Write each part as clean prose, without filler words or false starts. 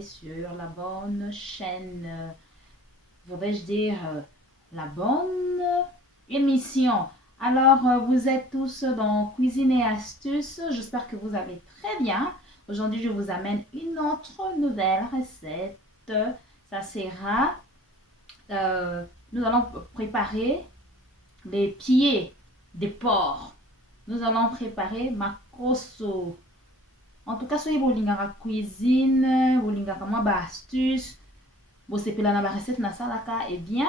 tombé sur la bonne chaîne, voudrais-je dire la bonne émission. Alors, vous êtes tous dans Cuisine et Astuces. J'espère que vous allez très bien. Aujourd'hui, je vous amène une autre nouvelle recette. Ça sera, nous allons préparer les pieds des porcs. Nous allons préparer makoso. En tout cas, soyez bolingaka cuisine, bolingaka moi ba astuce, bo sepela na ba recette na salaka, et bien,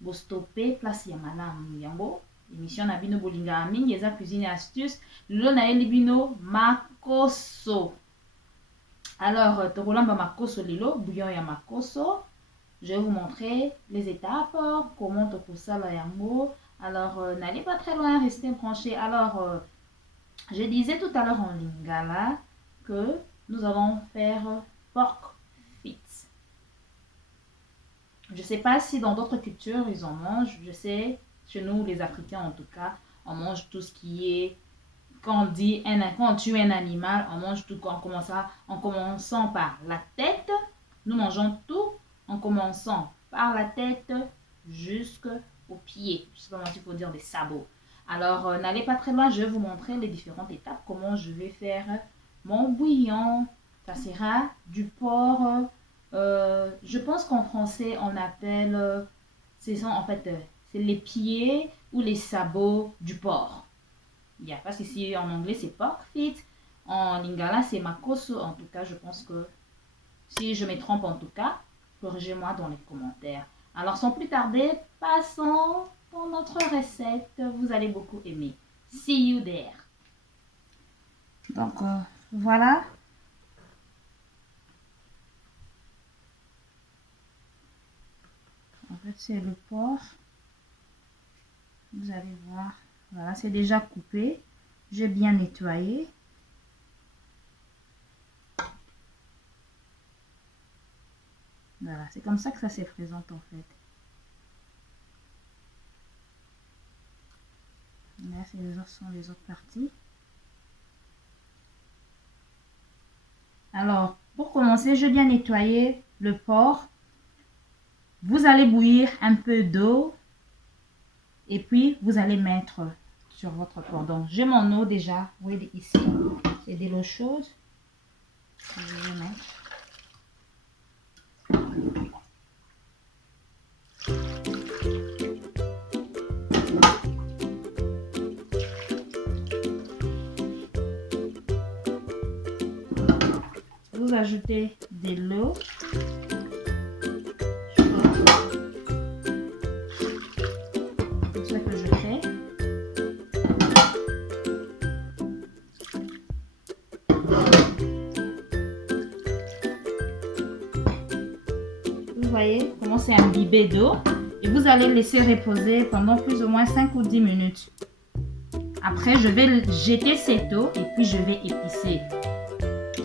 bo stopper place ya malamu yango. Émission na bino bolingaka mingi eza cuisine et astuce. Lelo na yeli bino makoso. Alors, tokolamba makoso lelo, bouillon ya makoso. Je vais vous montrer les étapes, comment tokosala yango. Alors, n'allez pas très loin, restez branchés. Alors, je disais tout à l'heure en lingala que nous allons faire pork feet. Je ne sais pas si dans d'autres cultures ils en mangent. Je sais, chez nous les Africains en tout cas, on mange tout ce qui est, quand on tue un animal, on mange tout en commençant par la tête. Nous mangeons tout en commençant par la tête jusqu'aux pieds. Je ne sais pas comment il faut dire des sabots. Alors, n'allez pas très loin, je vais vous montrer les différentes étapes, comment je vais faire mon bouillon. Ça sera du porc. Je pense qu'en français, on appelle, c'est les pieds ou les sabots du porc. Il n'y a pas ici en anglais, c'est pork feet. En lingala, c'est makoso. En tout cas, je pense que si je me trompe en tout cas, corrigez-moi dans les commentaires. Alors, sans plus tarder, passons dans notre recette. Vous allez beaucoup aimer. See you there. Donc, voilà. En fait, c'est le porc. Vous allez voir. Voilà, c'est déjà coupé. J'ai bien nettoyé. Voilà, c'est comme ça que ça se présente en fait. Là, sont les autres parties. Alors, pour commencer, je viens nettoyer le porc. Vous allez bouillir un peu d'eau et puis vous allez mettre sur votre porc. Donc, j'ai mon eau déjà. Vous voyez ici, c'est de l'eau chaude. Je vais mettre. Vous ajoutez de l'eau. C'est ce que je fais. Vous voyez comment c'est imbibé d'eau. Et vous allez laisser reposer pendant plus ou moins 5 ou 10 minutes. Après, je vais jeter cette eau et puis je vais épicer.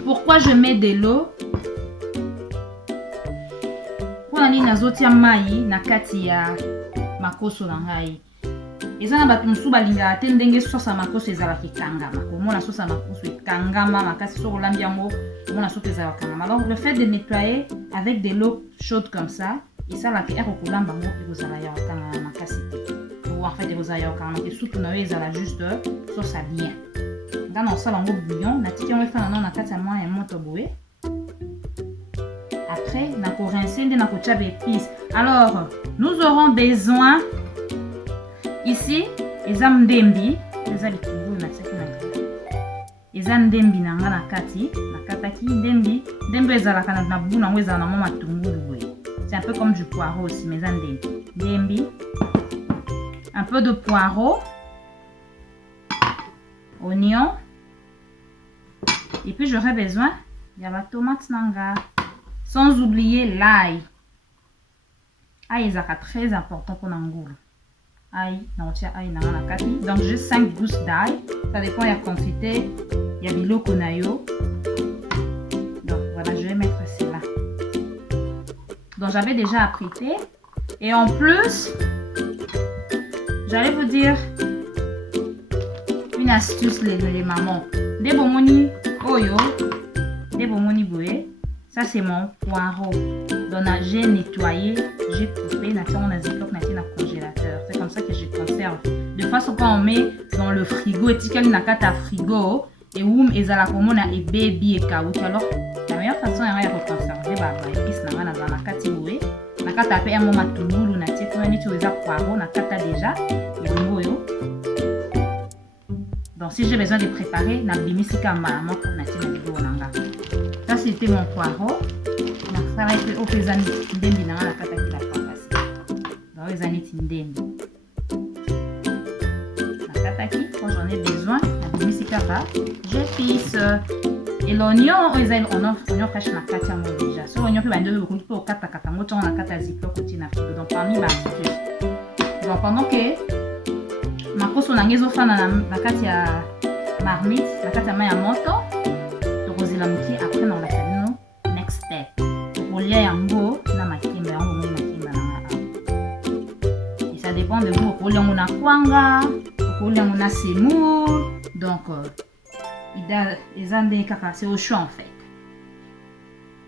Pourquoi je mets de l'eau? Pour aller nazotia mai na kati ya makoso na ngai. Eza na bato musu balinga te ndenge sosa makoso ezalaka ekangama. Komona sosa makoso ekangama makasi soko lambi yango komona soso ezalaka ekangama. Donc le fait de nettoyer avec de l'eau chaude comme ça, esalaka ekokolamba ngo ekozala ya okangama makasi te. Ou en fait ekozala ya okangama te surtout na yo ezala juste sosa bien. Dans le salon bouillon, na tiki on va faire na kati ya moi et moto boé. Après, na ko rincer de na ko tchabe épices. Alors, nous aurons besoin ici ezam ndembi, ezali tubu na tsaki na. Ezam ndembi na nga na kati, na kataki ndembi, ndembi ezalaka na buna ngo ezala na mwa matungulu boé. C'est un peu comme du poireau aussi, mais ezam ndembi. Ndembi. Un peu de poireau. Oignon. Et puis j'aurai besoin de la tomate nanga. Sans oublier l'ail. Ail est très important pour l'angoule. Ail, donc j'ai 5 gousses d'ail. Ça dépend de la quantité. Il y a du loconayo. Donc voilà, je vais mettre cela. Donc j'avais déjà apprêté. Et en plus, j'allais vous dire une astuce les mamans. Des bomoni oyo, des bomoni boé. Ça, c'est mon poireau. Donc, j'ai nettoyé, j'ai coupé, on a ziploc, on a dans le congélateur. C'est comme ça que je conserve. De façon, quand on met dans le frigo, et qu'il y a un frigo, et où ils ont la commune et baby et kaout. Alors, la meilleure façon est de conserver les épices dans la katiboué. Na kata pe un moment tout na tie pour ni tu poireau na kata déjà et donc si j'ai besoin de préparer na bimisika mama na tie na bigo nanga. Ça c'était mon poireau. Na ça va être au pesani ndembi na kata ki la papasi. Donc les années ndembi. Na kata ki quand j'en ai besoin na bimisika pa je pisse. Et l'oignon, on fraîche na kati ya déjà. So l'oignon peut bande beaucoup pour kata kata moto na kata ziplo côté na frigo. Donc parmi ma astuce. Donc pendant que ma koso na ngezo fana na kati ya marmite, na kati ya mai ya moto, to kozela muki après na la salino next step. Pour lia yango na makimba yango mo makimba na. Et ça dépend de vous. Pour lia na kwanga, pour lia na semoule. Donc c'est au choix en fait.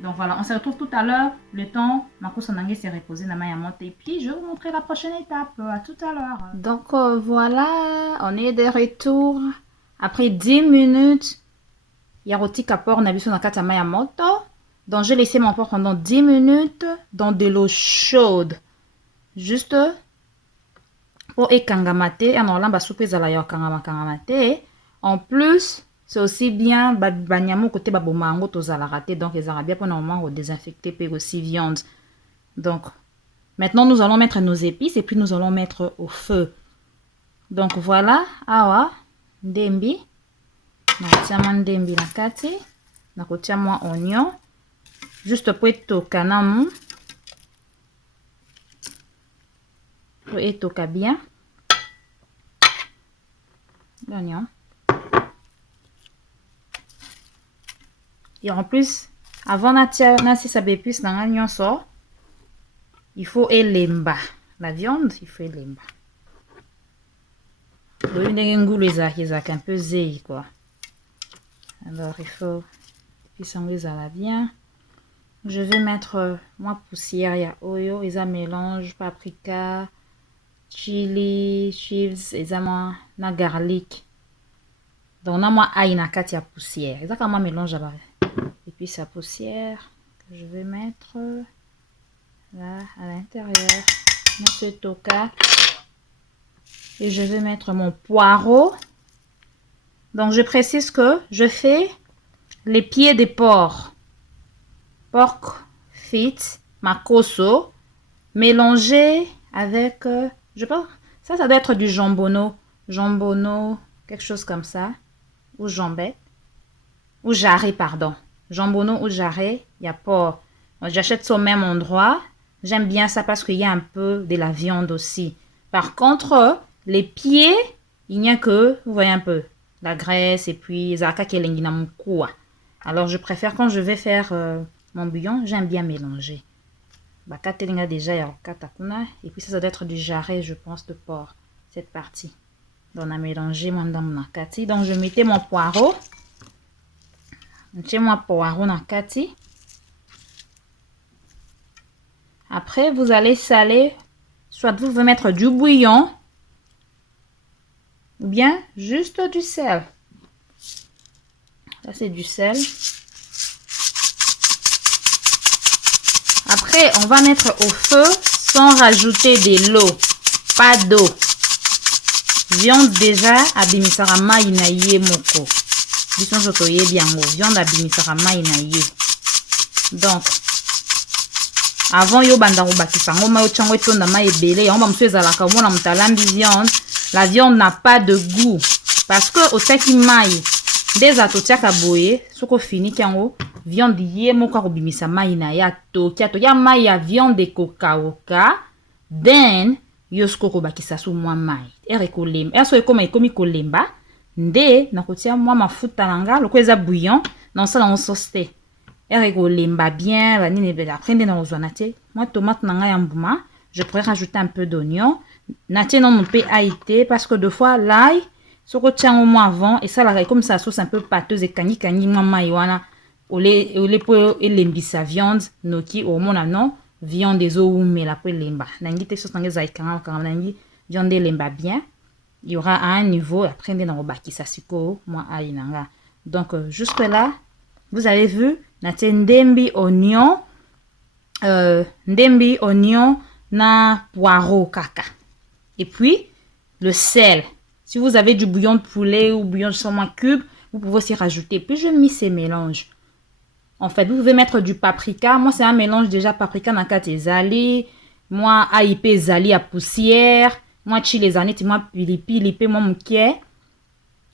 Donc voilà, on se retrouve tout à l'heure. Le temps, ma course en anglais s'est reposée dans ma monte. Et puis je vais vous montrer la prochaine étape. À tout à l'heure. Donc voilà, on est de retour. Après 10 minutes, il y a roti kapor, on a vu sur la carte à ma moto. Donc j'ai laissé mon porc pendant 10 minutes dans de l'eau chaude. Juste pour ékangamate. Alors là, soupe zala kangamate. En plus, c'est aussi bien banyamo côté babomango tozala raté donc les arabiens pour normalement désinfecter puis aussi viande. Donc maintenant nous allons mettre nos épices et puis nous allons mettre au feu. Donc voilà, awa ndembi na kotia ndembi na kati na kotia moi oignon juste pour etoka namu pour etoka bien l'oignon. Et en plus, avant si ça bépuisse dans l'oignon sort, il faut elemba. La viande, il faut elemba. Les un peu zéi quoi. Alors il faut puis ça va bien. Je vais mettre moi poussière, il y a oyo, ils mélange paprika, chili, chives, et ça na garlic. Donc on a moi aïe na katia poussière. Et ça comment mélange à et puis sa poussière que je vais mettre là à l'intérieur dans ce toka. Et je vais mettre mon poireau. Donc je précise que je fais les pieds des porcs. Pork feet, makoso, mélangé avec, je pense, ça doit être du jambonneau, quelque chose comme ça, ou jambette, ou jarret, pardon. Jambonneau ou jarret, il y a porc. J'achète ça au même endroit. J'aime bien ça parce qu'il y a un peu de la viande aussi. Par contre, les pieds, il n'y a que, vous voyez un peu, la graisse et puis zaka kelengina mukua. Alors je préfère quand je vais faire mon bouillon, j'aime bien mélanger. Bakatelinga déjà ya katakuna et puis ça doit être du jarret, je pense, de porc cette partie. Donc on a mélangé mon nakati. Donc je mettais mon poireau. J'ai mon poireau nakati. Après vous allez saler, soit vous pouvez mettre du bouillon ou bien juste du sel. Ça c'est du sel. Après on va mettre au feu sans rajouter de l'eau, pas d'eau. Viande déjà abimisara mai na ye moko. Bison sotoye biango, viande abimisara mai na ye. Donc avant yo banda ko bakisa ngoma yo chango etonda mai ebele, yango ba musu ezalaka omona mutalambi viande. La viande n'a pas de goût parce que au taki mai déjà totiaka boye soko fini kango viande ye moko ko bimisa mai na ya tokia to ya mai ya viande kokaoka then yo soko ko bakisa su mwa mai ere kolemba eso ekoma ekomi kolemba nde na kotia mwa mafuta nanga loko eza bouillon na sala on sauce ere kolemba bien ba nini be après nde na ozwana te moi tomate nanga ya mbuma je pourrais rajouter un peu d'oignon natie non pe aïté parce que deux fois l'ail soko tiango moi avant et ça la comme ça sauce un peu pâteuse et kangi moi mai wana ole po elembisa viande noki omona non viande ezowumela po elemba nangi te sauce nangi ezali kanga nangi viande elemba bien. Il y aura à un niveau après nde nakobakisa sikoyo mwa ail nanga. Donc jusque là vous avez vu natie ndembi oignon na poireau kaka. Et puis le sel. Si vous avez du bouillon de poulet ou bouillon de saumon cube, vous pouvez aussi rajouter. Puis je mets ces mélanges. En fait, vous pouvez mettre du paprika. Moi, c'est un mélange déjà paprika nakati ezali. Moi, aïpe ezali à poussière. Moi, chili zaneti, moi, pilipili, moi, mouké.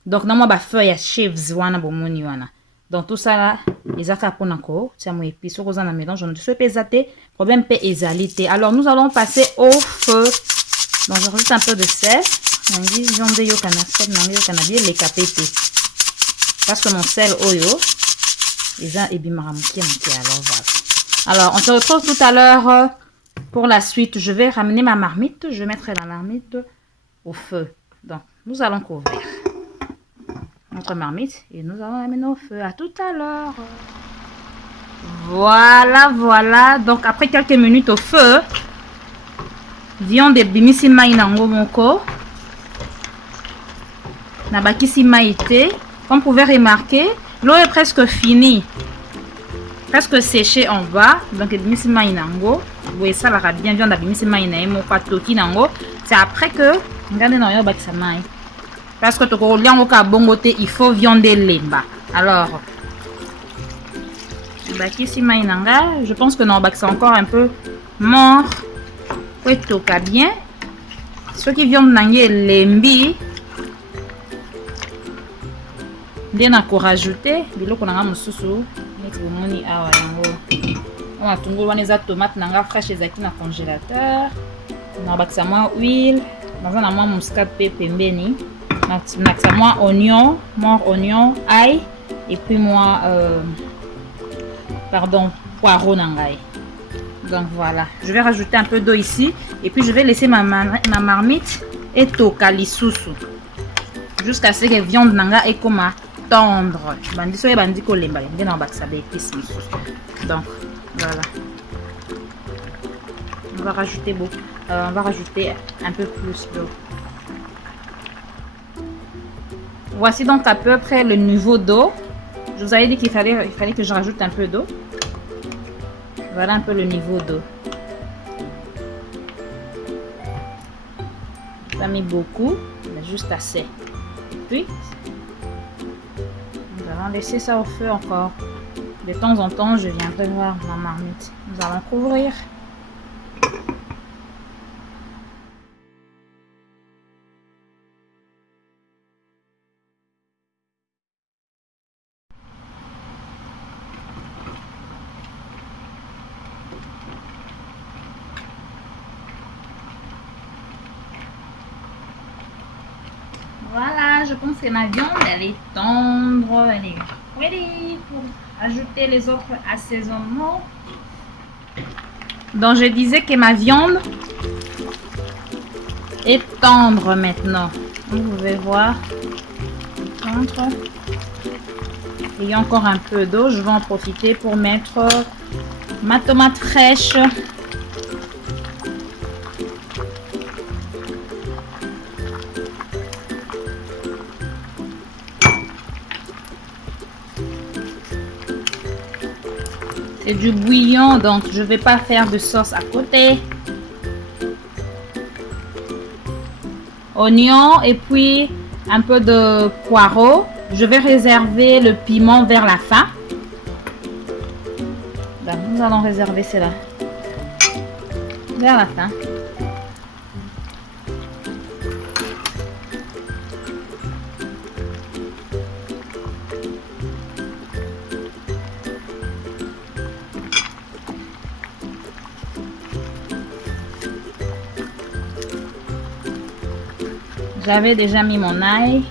Donc, dans moi, feuille à chives, wana, bomoni, wana. Donc, tout ça là, les akaponako, tiens, moi, épice, au na mélange, on ne peut pesater, problème pe ezalité. Alors, nous allons passer au feu. Donc, je rajoute un peu de sel. Nangi, jonde yo kana sel, nangi yo kana bien les capété. Parce que mon sel, oyo, eza ebimara mouké, alors voilà. Alors, on se retrouve tout à l'heure pour la suite. Je vais ramener ma marmite. Je mettrai la marmite au feu. Donc, nous allons couvrir notre marmite et nous allons l'amener au feu. À tout à l'heure. Voilà. Donc, après quelques minutes au feu, viande ebimisi mai nango moko. Nabakisi maïté. Comme vous pouvez remarquer, l'eau est presque finie. Presque séché en bas. Donc, ebimisi mai nango. Vous voyez ça, la bien viande ebimisi mai nango pas toki nango. C'est après que regardez non yo bakisa mai. Parce que toko liango ka bongote, il faut viande lemba. Alors, bakisi mai nanga, je pense que non bakisa encore un peu mort. Ouais, toka bien. Ceux qui viennent nangue lembi. Bien à rajouter, biloko nanga mususu, neti bomoni awa yango. On a tungo wana tomate nanga fraîche ezaki na congélateur. Na bakisa moi huile, naza na moi muscade pembeni. Na moi oignon, mort oignon, ail et puis moi poireau nangai. Donc voilà, je vais rajouter un peu d'eau ici et puis je vais laisser ma marmite et toka lisusu jusqu'à ce que viande nanga et comme tendre. Bandi so bandi ko lemba ngi na bakisa be épices. Donc voilà. On va rajouter beaucoup. On va rajouter un peu plus d'eau. Voici donc à peu près le niveau d'eau. Je vous avais dit qu'il fallait que je rajoute un peu d'eau. Voilà un peu le niveau d'eau. Pas mis beaucoup, mais juste assez. Puis, nous allons laisser ça au feu encore. De temps en temps, je viendrai voir ma marmite. Nous allons couvrir. Voilà, je pense que ma viande, elle est tendre, elle est ready pour ajouter les autres assaisonnements. Donc, je disais que ma viande est tendre maintenant. Vous pouvez voir, tendre. Il y a encore un peu d'eau. Je vais en profiter pour mettre ma tomate fraîche. C'est du bouillon, donc je ne vais pas faire de sauce à côté. Oignon et puis un peu de poireau. Je vais réserver le piment vers la fin. Donc, nous allons réserver cela vers la fin. J'avais déjà mis mon ail.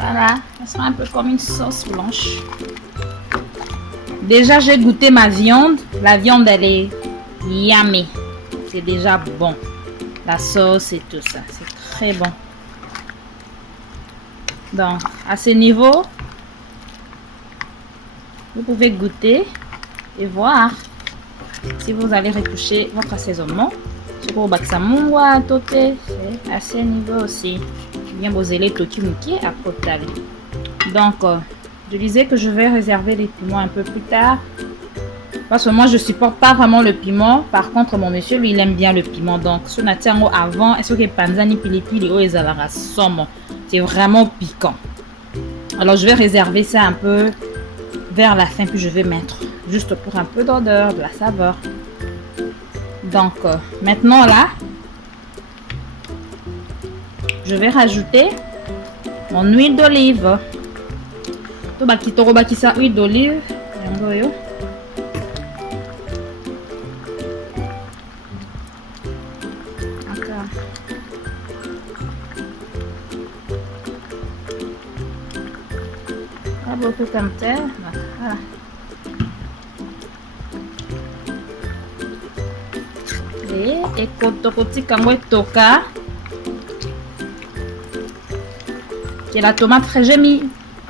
Voilà, ça sera un peu comme une sauce blanche. Déjà, j'ai goûté ma viande. La viande, elle est yummy. C'est déjà bon. La sauce et tout ça. C'est très bon. Donc, à ce niveau, vous pouvez goûter et voir si vous allez retoucher votre assaisonnement. C'est pour Baksamungwa, Tote, c'est à ce niveau aussi. Bien bozelé, Toki Muki, à Potale. Donc, je disais que je vais réserver les piments un peu plus tard. Parce que moi, je supporte pas vraiment le piment. Par contre, mon monsieur, lui, il aime bien le piment. Donc, ce natiango avant, est-ce que panzani pilipili ou ezalara somme. C'est vraiment piquant. Alors, je vais réserver ça un peu vers la fin. Puis, je vais mettre juste pour un peu d'odeur, de la saveur. Donc, maintenant, là, je vais rajouter mon huile d'olive. Ça, huile d'olive. Beaucoup comme ça. Voilà. Et kotokoti kangwe toka. C'est la tomate fraîche. J'ai mis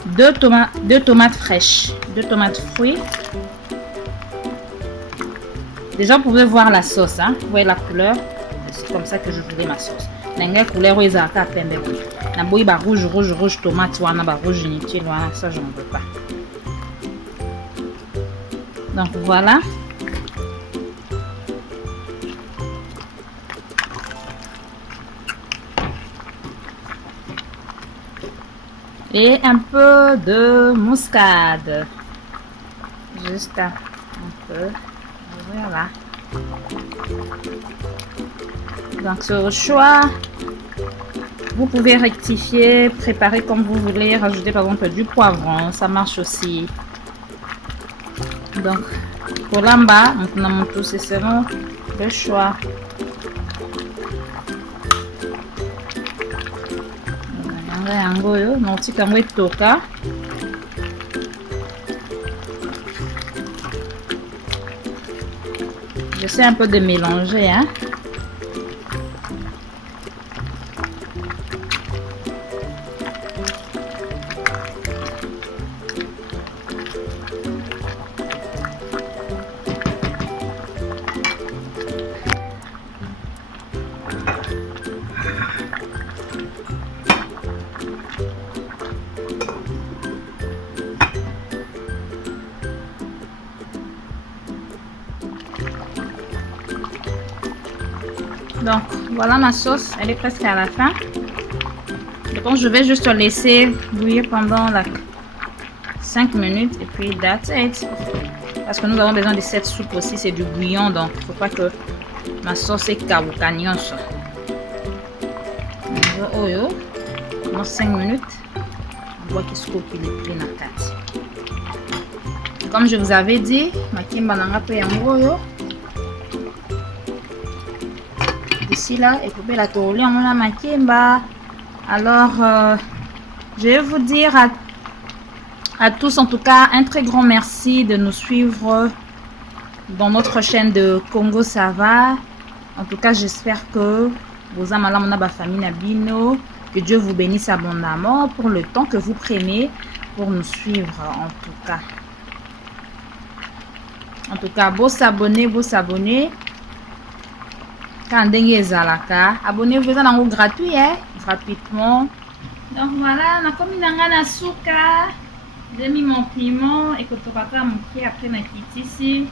deux tomates fraîches, 2 tomates fruits. Déjà, vous pouvez voir la sauce, hein. Vous voyez la couleur. C'est comme ça que je voulais ma sauce. La couleur est à pembe. La bouille ba rouge tomate wana ba rouge inutile wana, ça je ne veux pas. Donc voilà. Et un peu de muscade. Juste un peu. Voilà. Donc c'est au choix. Vous pouvez rectifier, préparer comme vous voulez, rajouter par exemple du poivron, ça marche aussi. Donc, pour l'amba, maintenant tout c'est selon le choix. J'essaie un peu de mélanger, hein. Donc voilà ma sauce, elle est presque à la fin. Donc je vais juste laisser bouillir pendant 5 minutes et puis that's it. Parce que nous avons besoin de cette soupe aussi, c'est du bouillon, donc il ne faut pas que ma sauce est kabukagnon. Dans 5 minutes, on voit qu'il se coupe, il est plein à 4. Comme je vous avais dit, ma kimba nanga pe yango. D'ici là, et couper la tourlée en la makemba. Alors, je vais vous dire à tous, en tout cas, un très grand merci de nous suivre dans notre chaîne de Congo Ça Va. En tout cas, j'espère que vous avez ma famille Nabino, que Dieu vous bénisse abondamment pour le temps que vous prenez pour nous suivre. En tout cas, beau s'abonner. Quand abonnez-vous à gratuit, hein? Gratuitement. Donc voilà, on a comme une souka. J'ai mis mon piment et que tu vas après ma petite ici.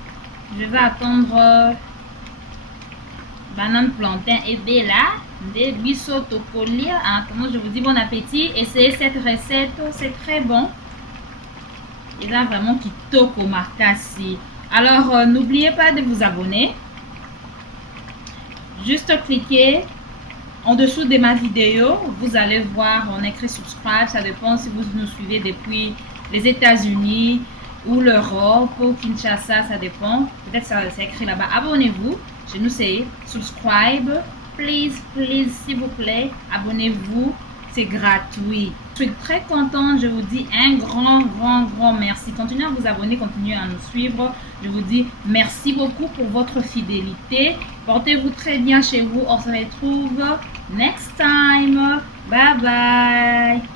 Je vais attendre banane, plantain et bella. Des bisous topolia. Comment je vous dis bon appétit. Essayez cette recette, c'est très bon. Il a vraiment qui toque au marcassi. Alors n'oubliez pas de vous abonner. Juste cliquez en dessous de ma vidéo, vous allez voir, on écrit subscribe, ça dépend si vous nous suivez depuis les États-Unis ou l'Europe ou Kinshasa, ça dépend. Peut-être ça c'est écrit là-bas. Abonnez-vous, chez nous c'est subscribe, please, s'il vous plaît, abonnez-vous. c'est gratuit. Je suis très contente, je vous dis un grand merci. Continuez à vous abonner, continuez à nous suivre. Je vous dis merci beaucoup pour votre fidélité. Portez-vous très bien chez vous. On se retrouve next time. Bye bye.